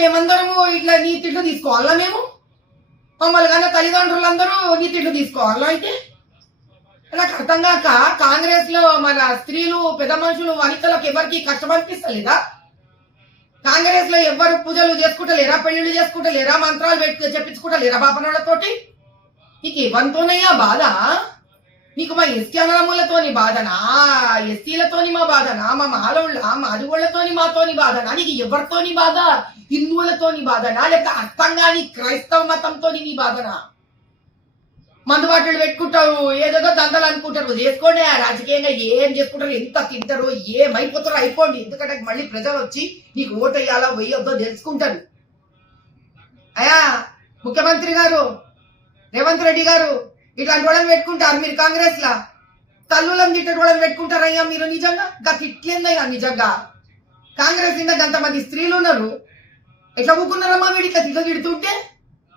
మేమందరము ఇట్లా నీ తిట్లు తీసుకోవాలా? మేము మమ్మల్ని కన్నా తల్లిదండ్రులందరూ నీ తిట్లు తీసుకోవాలా? అయితే నాకు అర్థం కాక కాంగ్రెస్ లో మన స్త్రీలు పెద్ద మనుషులు వనితలకు ఎవరికి కష్టం అనిపిస్తలేదా? కాంగ్రెస్ లో ఎవరు పూజలు చేసుకుంటలేరా, పెళ్లిళ్ళు చేసుకుంటలేరా, మంత్రాలు చెప్పించుకుంటలేరా బాపనోళ్ళతోటి? నీకు ఎవరితోనయ్యా బాధ? నీకు మా ఎస్టీ అన్నదమ్ములతోని బాధనా, ఎస్సీలతోని మా బాధనా, మా మాలోళ్ళ మాదిగోళ్లతోని మాతోని బాధనా? నీకు ఎవరితోని బాధ? హిందువులతోని బాధనా, లేక అర్థం కాని క్రైస్తవ మతంతో నీ బాధనా? మందుబాటులు పెట్టుకుంటారు, ఏదేదో దందలు అనుకుంటారు. చేసుకోండి, రాజకీయంగా ఏం చేసుకుంటారు, ఎంత తింటారు, ఏమైపోతారో అయిపోండి. ఎందుకంటే మళ్ళీ ప్రజలు వచ్చి నీకు ఓటు వేయాలా వేయొద్దో తెలుసుకుంటారు. అయా ముఖ్యమంత్రి గారు రేవంత్ రెడ్డి గారు ఇట్లాంటి వాళ్ళని పెట్టుకుంటారు మీరు కాంగ్రెస్ లా? తల్లులను తిట్టేటి వాళ్ళని పెట్టుకుంటారయ్యా మీరు? నిజంగా తిట్లేందయ్యా నిజంగా? కాంగ్రెస్ నిండా అంతమంది స్త్రీలు ఉన్నారు, ఎట్లా ఊకున్నారమ్మా వీడి ఇట్లా తిట్లు తిడుతూ?